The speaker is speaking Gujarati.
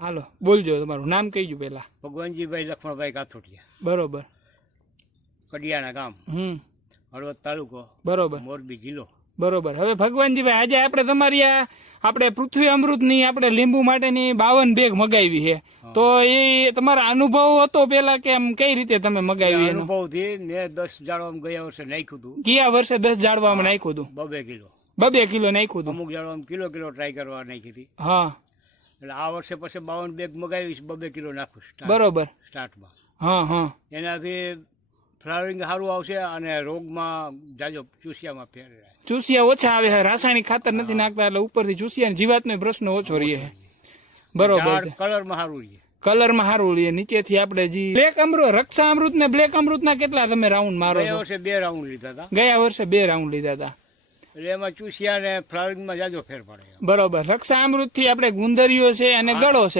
હાલો બોલજો, તમારું નામ કહીજો પેલા. ભગવાનજીભાઈ લક્ષ્મણભાઈ કાથોટિયા, બરોબર. કડિયાના ગામ, હળવદ તાલુકો, બરોબર. મોરબી જિલ્લો. બરોબર. હવે ભગવાનજીભાઈ, આજે આપણે તમારી આ આપણે પૃથ્વી અમૃતની આપણે લીંબુ માટેની 52 બેગ મગાવી છે, તો એ તમારા અનુભવ હતો પેલા કે આમ કઈ રીતે તમે મગાવી? અનુભવ થી ને 10 જાળવામાં ગયા વર્ષે નાખ્યું હતું. ગયા વર્ષે 10 જાળવામાં નાખ્યું હતું? 2 કિલો. 2 કિલો નાખ્યું હતું. અમુક જાળવામાં કિલો ટ્રાય કરવા નાખી હતી. હા, એટલે આ વર્ષે પછી 52 બેગ મગાવીશ, 2 કિલો નાખું બરોબર સ્ટાર્ટમાં. હા હા, એનાથી ફ્લાવરિંગ સારું આવશે અને રોગમાં જાજો ચૂસિયામાં ફેર રહે. ચૂસિયા ઓછા આવે છે, રાસાયણિક ખાતર નથી નાખતા એટલે ઉપરથી ચૂસિયા જીવાતનો પ્રશ્ન ઓછો રહે છે. બરોબર છે. કલરમાં સારું રહે, કલરમાં સારું રહે. નીચેથી આપણે જે બ્લેક અમૃત, રક્ષા અમૃત ને બ્લેક અમૃત ના કેટલા તમે રાઉન્ડ મારો? ગયા વર્ષે 2 રાઉન્ડ લીધા હતા. ગયા વર્ષે 2 રાઉન્ડ લીધા હતા. એટલે એમાં ચૂસિયા ને ફ્લાવરિંગમાં જાજો ફેર પડે. બરોબર. રક્ષા અમૃત થી આપણે ગુંદરીઓ છે અને ગળો છે